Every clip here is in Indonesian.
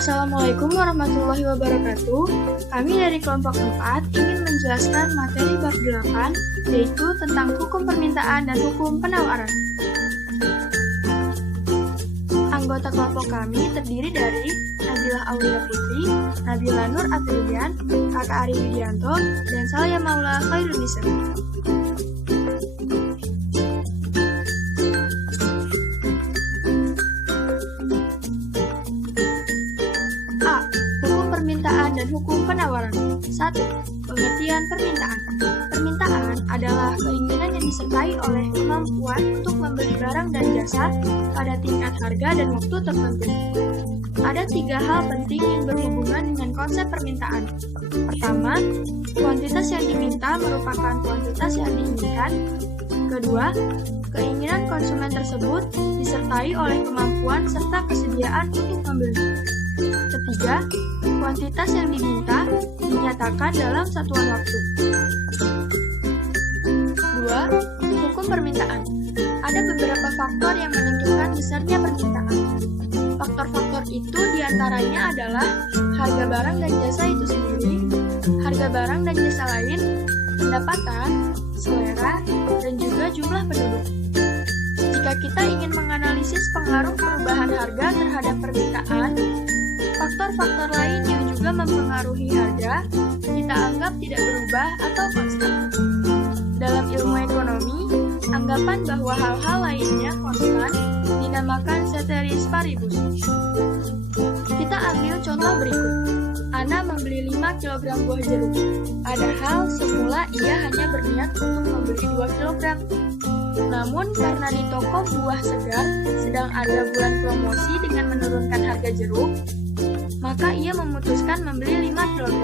Assalamualaikum warahmatullahi wabarakatuh. Kami dari kelompok 4 ingin menjelaskan materi bab 8, yaitu tentang hukum permintaan dan hukum penawaran. Anggota kelompok kami terdiri dari Nabila Aulia Putri, Nabila Nur Atrilian, Kakak Ari Widianto, dan saya Maula Khairunisa. A. Hukum permintaan dan hukum penawaran. 1. Pengertian permintaan. Permintaan adalah keinginan yang disertai oleh kemampuan untuk membeli barang dan jasa pada tingkat harga dan waktu tertentu. Ada 3 hal penting yang berhubungan dengan konsep permintaan. Pertama, kuantitas yang diminta merupakan kuantitas yang diinginkan. Kedua, keinginan konsumen tersebut disertai oleh kemampuan serta kesediaan untuk membeli. Ketiga, kuantitas yang diminta dinyatakan dalam satuan waktu. 2. Hukum permintaan. Ada beberapa faktor yang menentukan besarnya permintaan. Faktor-faktor itu diantaranya adalah harga barang dan jasa itu sendiri, harga barang dan jasa lain, pendapatan, selera, dan juga jumlah penduduk. Jika kita ingin menganalisis pengaruh perubahan harga terhadap permintaan, faktor-faktor lain yang juga mempengaruhi harga kita anggap tidak berubah atau konstan. Dalam ilmu ekonomi, anggapan bahwa hal-hal lainnya konstan dinamakan ceteris paribus. Kita ambil contoh berikut. Ana membeli 5 kg buah jeruk, padahal semula ia hanya berniat untuk membeli 2 kg. Namun karena di toko buah segar sedang ada bulan promosi dengan menurunkan harga jeruk, maka ia memutuskan membeli 5 kg.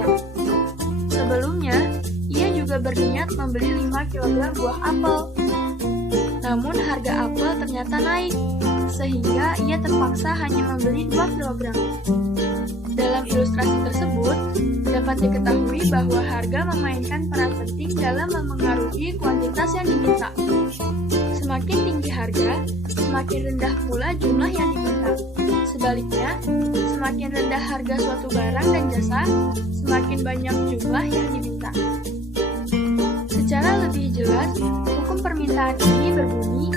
Sebelumnya, ia juga berniat membeli 5 kg buah apel. Namun harga apel ternyata naik, sehingga ia terpaksa hanya membeli 2 kg. Dalam ilustrasi tersebut, dapat diketahui bahwa harga memainkan peran penting dalam memengaruhi kuantitas yang diminta. Semakin tinggi harga, semakin rendah pula jumlah yang diminta. Sebaliknya, semakin rendah harga suatu barang dan jasa, semakin banyak jumlah yang diminta. Secara lebih jelas, hukum permintaan ini berbunyi,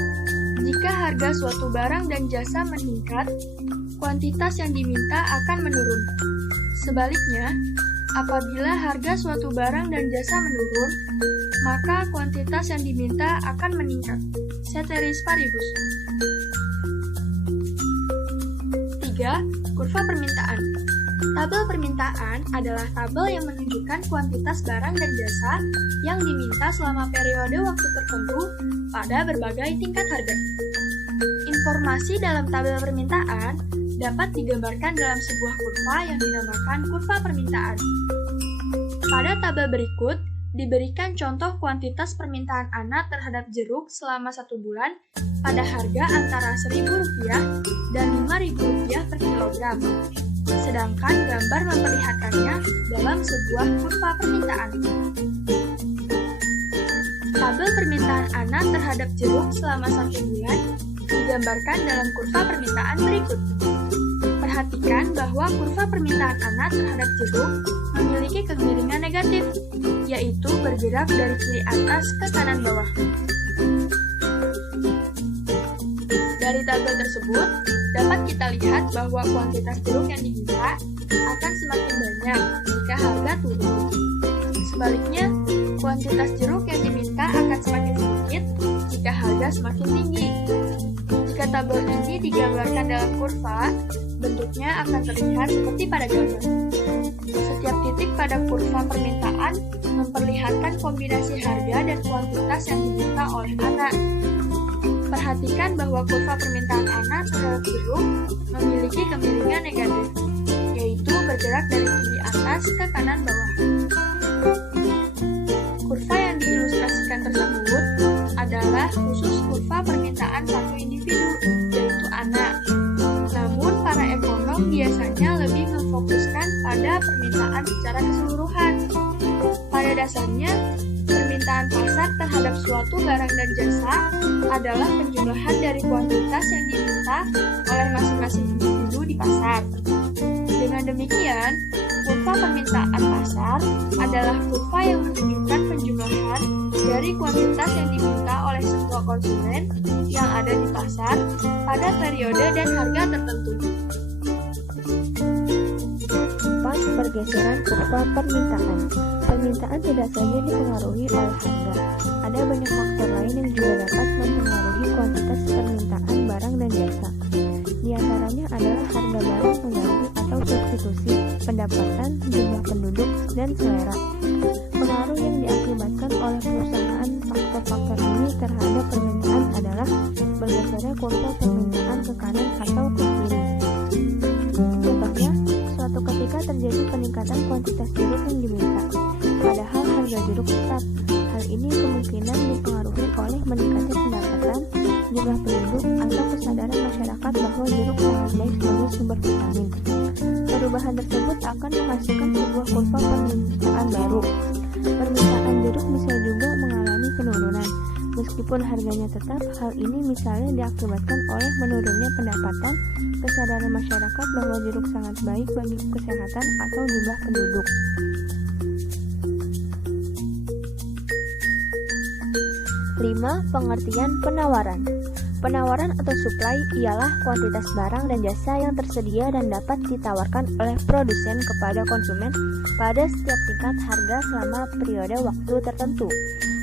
jika harga suatu barang dan jasa meningkat, kuantitas yang diminta akan menurun. Sebaliknya, apabila harga suatu barang dan jasa menurun, maka kuantitas yang diminta akan meningkat. Ceteris paribus. 3. Kurva permintaan. Tabel permintaan adalah tabel yang menunjukkan kuantitas barang dan jasa yang diminta selama periode waktu tertentu pada berbagai tingkat harga. Informasi dalam tabel permintaan dapat digambarkan dalam sebuah kurva yang dinamakan kurva permintaan. Pada tabel berikut, diberikan contoh kuantitas permintaan Ana terhadap jeruk selama 1 bulan pada harga antara Rp1.000 dan Rp5.000 per kilogram. Sedangkan gambar memperlihatkannya dalam sebuah kurva permintaan. Tabel permintaan Ana terhadap jeruk selama 1 bulan digambarkan dalam kurva permintaan berikut. Perhatikan bahwa kurva permintaan Ana terhadap jeruk memiliki kemiringan negatif, yaitu bergerak dari kiri atas ke kanan bawah. Dari tabel tersebut, dapat kita lihat bahwa kuantitas jeruk yang diminta akan semakin banyak jika harga turun. Sebaliknya, kuantitas jeruk yang diminta akan semakin sedikit jika harga semakin tinggi. Jika tabel ini digambarkan dalam kurva, bentuknya akan terlihat seperti pada gambar. Setiap titik pada kurva permintaan memperlihatkan kombinasi harga dan kuantitas yang diminta oleh Ana. Perhatikan bahwa kurva permintaan Ana terhadap jeruk memiliki kemiringan negatif, yaitu bergerak dari kiri atas ke kanan bawah. Kurva yang diilustrasikan tersebut adalah khusus kurva permintaan satu individu, yaitu Ana. Namun, para ekonom biasanya lebih memfokuskan pada permintaan secara keseluruhan. Pada dasarnya, permintaan pasar terhadap suatu barang dan jasa adalah penjumlahan dari kuantitas yang diminta oleh masing-masing individu di pasar. Dengan Dengan demikian, kurva permintaan pasar adalah kurva yang menunjukkan penjumlahan dari kuantitas yang diminta oleh semua konsumen yang ada di pasar pada periode dan harga tertentu. 4. Pergeseran kurva permintaan. Permintaan tidak saja dipengaruhi oleh harga. Ada banyak faktor lain yang juga dapat mempengaruhi kuantitas permintaan barang dan jasa. Di antaranya adalah harga barang pengganti atau substitusi, pendapatan, jumlah penduduk, dan selera. Pengaruh yang diakibatkan oleh perusahaan faktor-faktor ini terhadap permintaan adalah bergesernya kurva permintaan ke kanan atau ke kiri. Contohnya, suatu ketika terjadi peningkatan kuantitas jeruk yang diminta, padahal harga jeruk tetap. Hal ini kemungkinan dipengaruhi oleh meningkatnya pendapatan, jumlah penduduk, atau kesadaran masyarakat bahwa jeruk sangat baik sebagai sumber vitamin. Perubahan tersebut akan menghasilkan sebuah kurva permintaan baru. Permintaan jeruk bisa juga mengalami penurunan. Meskipun harganya tetap, hal ini misalnya diakibatkan oleh menurunnya pendapatan, kesadaran masyarakat bahwa jeruk sangat baik bagi kesehatan, atau jumlah penduduk. 5. Pengertian penawaran. Penawaran atau supply ialah kuantitas barang dan jasa yang tersedia dan dapat ditawarkan oleh produsen kepada konsumen pada setiap tingkat harga selama periode waktu tertentu.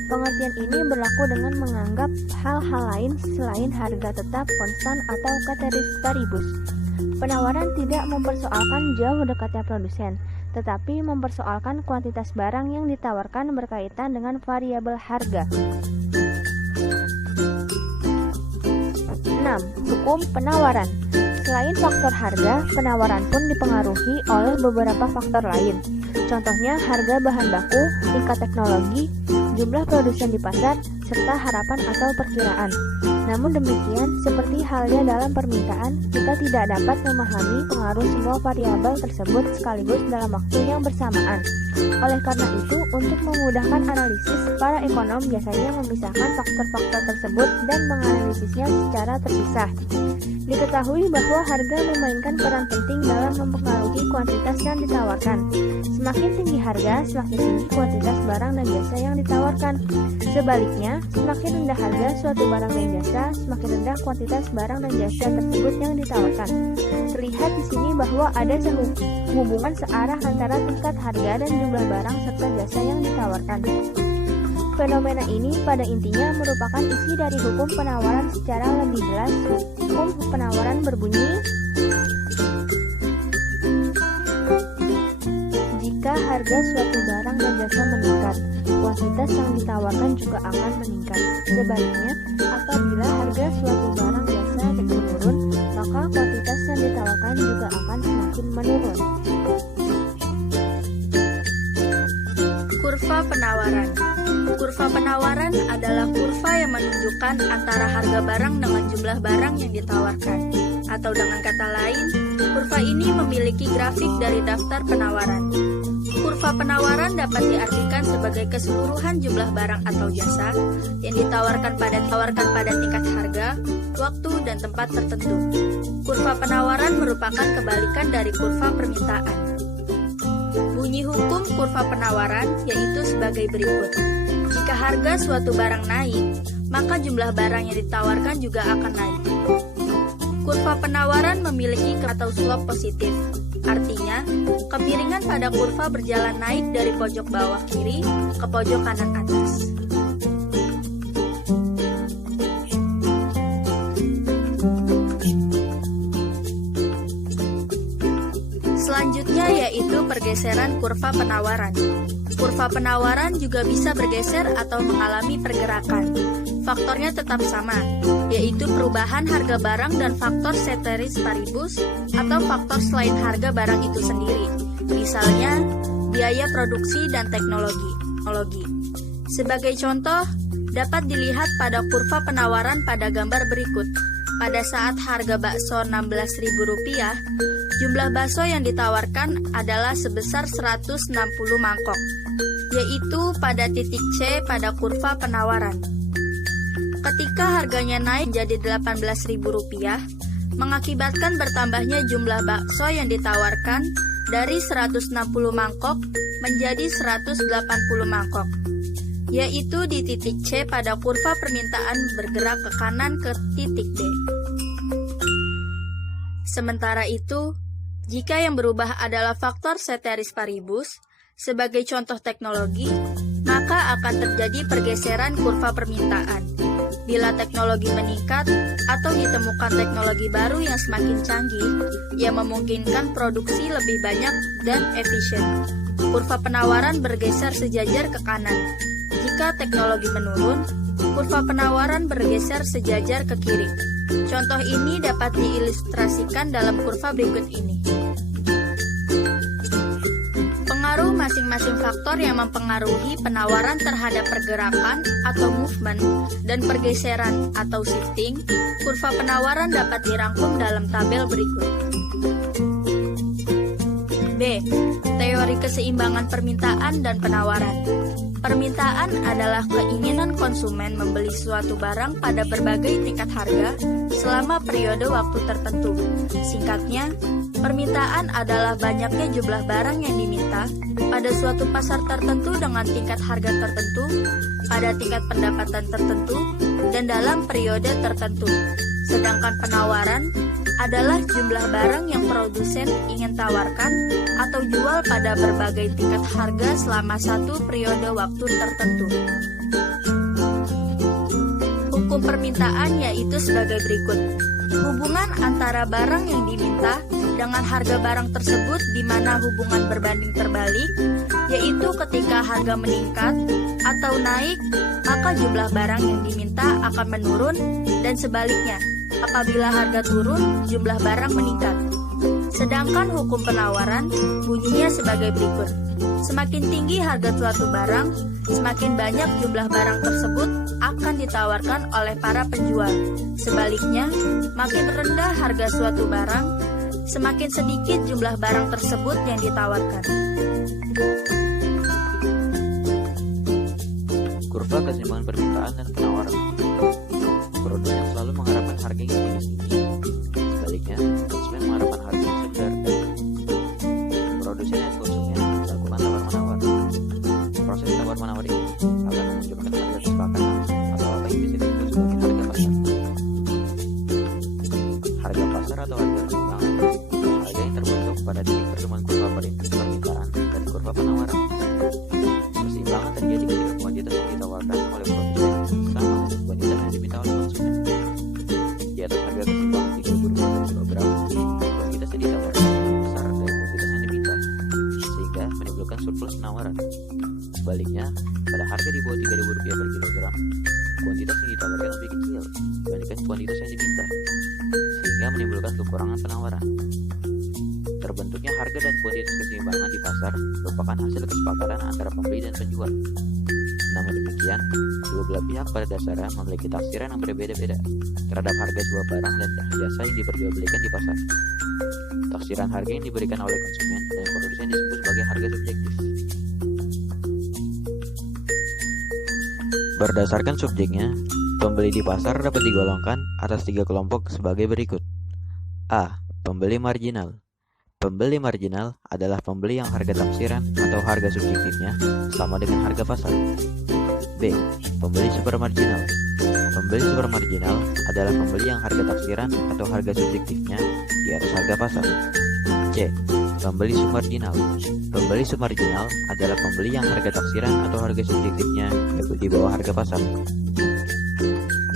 Pengertian ini berlaku dengan menganggap hal-hal lain selain harga tetap, konstan, atau ceteris paribus. Penawaran tidak mempersoalkan jauh dekatnya produsen, tetapi mempersoalkan kuantitas barang yang ditawarkan berkaitan dengan variabel harga. 6. Hukum penawaran. Selain faktor harga, penawaran pun dipengaruhi oleh beberapa faktor lain. Contohnya harga bahan baku, tingkat teknologi, jumlah produsen di pasar, serta harapan atau perkiraan. Namun demikian, seperti halnya dalam permintaan, kita tidak dapat memahami pengaruh semua variabel tersebut sekaligus dalam waktu yang bersamaan. Oleh karena itu, untuk memudahkan analisis, para ekonom biasanya memisahkan faktor-faktor tersebut dan menganalisisnya secara terpisah. Diketahui bahwa harga memainkan peran penting dalam mempengaruhi kuantitas yang ditawarkan. Semakin tinggi harga, semakin tinggi kuantitas barang dan jasa yang ditawarkan. Sebaliknya, semakin rendah harga suatu barang dan jasa, semakin rendah kuantitas barang dan jasa tersebut yang ditawarkan. Terlihat di sini bahwa ada hubungan searah antara tingkat harga dan jumlah barang serta jasa yang ditawarkan. Fenomena ini pada intinya merupakan isi dari hukum penawaran secara lebih jelas. Hukum penawaran berbunyi, jika harga suatu barang dan jasa meningkat, kuantitas yang ditawarkan juga akan meningkat. Sebaliknya, apabila harga suatu barang jasa menurun, maka kuantitas yang ditawarkan juga akan semakin menurun. Kurva penawaran. Kurva penawaran adalah kurva yang menunjukkan antara harga barang dengan jumlah barang yang ditawarkan. Atau dengan kata lain, kurva ini memiliki grafik dari daftar penawaran. Kurva penawaran dapat diartikan sebagai keseluruhan jumlah barang atau jasa yang ditawarkan pada tingkat harga, waktu, dan tempat tertentu. Kurva penawaran merupakan kebalikan dari kurva permintaan. Bunyi hukum kurva penawaran yaitu sebagai berikut. Jika harga suatu barang naik, maka jumlah barang yang ditawarkan juga akan naik. Kurva penawaran memiliki atau slope positif. Artinya, kemiringan pada kurva berjalan naik dari pojok bawah kiri ke pojok kanan atas. Selanjutnya yaitu pergeseran kurva penawaran. Kurva penawaran juga bisa bergeser atau mengalami pergerakan. Faktornya tetap sama, yaitu perubahan harga barang dan faktor ceteris paribus atau faktor selain harga barang itu sendiri. Misalnya, biaya produksi dan teknologi. Sebagai contoh, dapat dilihat pada kurva penawaran pada gambar berikut. Pada saat harga bakso Rp16.000, jumlah bakso yang ditawarkan adalah sebesar 160 mangkok, yaitu pada titik C pada kurva penawaran. Ketika harganya naik menjadi Rp18.000, mengakibatkan bertambahnya jumlah bakso yang ditawarkan dari 160 mangkok menjadi 180 mangkok, yaitu di titik C pada kurva permintaan bergerak ke kanan ke titik D. Sementara itu, jika yang berubah adalah faktor ceteris paribus, sebagai contoh teknologi, maka akan terjadi pergeseran kurva permintaan. Bila teknologi meningkat atau ditemukan teknologi baru yang semakin canggih, yang memungkinkan produksi lebih banyak dan efisien, kurva penawaran bergeser sejajar ke kanan. Jika teknologi menurun, kurva penawaran bergeser sejajar ke kiri. Contoh ini dapat diilustrasikan dalam kurva berikut ini. Pengaruh masing-masing faktor yang mempengaruhi penawaran terhadap pergerakan atau movement dan pergeseran atau shifting, kurva penawaran dapat dirangkum dalam tabel berikut. B. Teori keseimbangan permintaan dan penawaran. Permintaan adalah keinginan konsumen membeli suatu barang pada berbagai tingkat harga selama periode waktu tertentu. Singkatnya, permintaan adalah banyaknya jumlah barang yang diminta pada suatu pasar tertentu dengan tingkat harga tertentu, pada tingkat pendapatan tertentu, dan dalam periode tertentu. Sedangkan penawaran adalah jumlah barang yang produsen ingin tawarkan atau jual pada berbagai tingkat harga selama satu periode waktu tertentu. Hukum permintaan yaitu sebagai berikut. Hubungan antara barang yang diminta dengan harga barang tersebut di mana hubungan berbanding terbalik, yaitu ketika harga meningkat atau naik, maka jumlah barang yang diminta akan menurun dan sebaliknya. Apabila harga turun, jumlah barang meningkat. Sedangkan hukum penawaran bunyinya sebagai berikut. Semakin tinggi harga suatu barang, semakin banyak jumlah barang tersebut akan ditawarkan oleh para penjual. Sebaliknya, makin rendah harga suatu barang, semakin sedikit jumlah barang tersebut yang ditawarkan. Kurva keseimbangan permintaan dan penawaran. Produsen selalu mengharapkan harga yang tinggi. Sebaliknya, konsumen mengharapkan harga yang sedar. Produsen dan konsumen melakukan tawar-menawar. Proses tawar-menawar ini akan memunculkan harga kesepakatan atau apa yang bisa disebut sebagai harga pasar. Harga pasar atau harga keseimbangan, harga yang terbentuk pada titik pertemuan kurva permintaan dan kurva penawaran. Keseimbangan terjadi ketika kuantitas yang ditawarkan oleh produsen sama dengan kuantitas yang diminta oleh konsumen. Di atas harga keseimbangan Rp30 per kilogram, kuantitas yang ditawarkan lebih besar dari kuantitas yang diminta, sehingga menimbulkan surplus penawaran. Sebaliknya, pada harga di bawah Rp3.000 per kilogram, kuantitas yang ditawarkan lebih kecil dibandingkan kuantitas yang diminta, sehingga menimbulkan kekurangan penawaran. Terbentuknya harga dan kuantitas keseimbangan di pasar merupakan hasil kesepakatan antara pembeli dan penjual. Namun demikian, dua belah pihak pada dasarnya memiliki tafsiran yang berbeda-beda terhadap harga sebuah barang dan jasa yang diperjualbelikan di pasar. Tafsiran harga yang diberikan oleh konsumen dan produsen disebut sebagai harga subjektif. Berdasarkan subjeknya, pembeli di pasar dapat digolongkan atas 3 kelompok sebagai berikut. A. Pembeli marginal. Pembeli marginal adalah pembeli yang harga tafsiran atau harga subjektifnya sama dengan harga pasar. B. Pembeli supermarginal. Pembeli supermarginal adalah pembeli yang harga tafsiran atau harga subjektifnya di atas harga pasar. C. Pembeli submarginal. Pembeli submarginal adalah pembeli yang harga tafsiran atau harga subjektifnya di bawah harga pasar.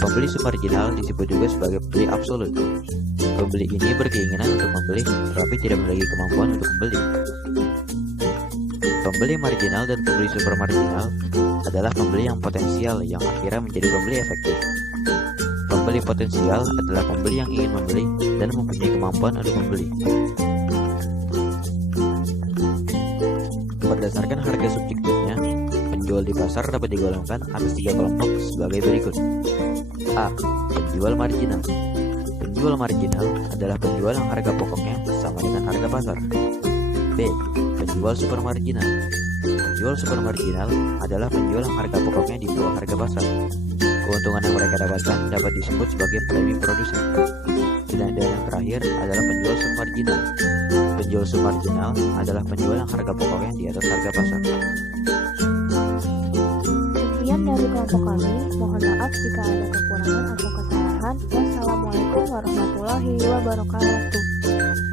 Pembeli submarginal disebut juga sebagai pembeli absolut. Pembeli ini berkeinginan untuk membeli tetapi tidak memiliki kemampuan untuk membeli. Pembeli marginal dan pembeli supermarginal adalah pembeli yang potensial yang akhirnya menjadi pembeli efektif. Pembeli potensial adalah pembeli yang ingin membeli dan mempunyai kemampuan untuk membeli. Berdasarkan harga subjektifnya, penjual di pasar dapat digolongkan atas 3 kelompok sebagai berikut. A. Penjual marginal. Penjual marginal adalah penjual yang harga pokoknya sama dengan harga pasar. B. Penjual supermarginal. Penjual supermarginal adalah penjual yang harga pokoknya di bawah harga pasar. Keuntungan yang mereka dapatkan dapat disebut sebagai premi produsen. Dan yang terakhir adalah penjual submarginal. Penjual submarginal adalah penjual yang harga pokoknya di atas harga pasar. Sekian dari kelompok kami. Mohon maaf jika ada kekurangan atau kesalahan. Wassalamualaikum warahmatullahi wabarakatuh.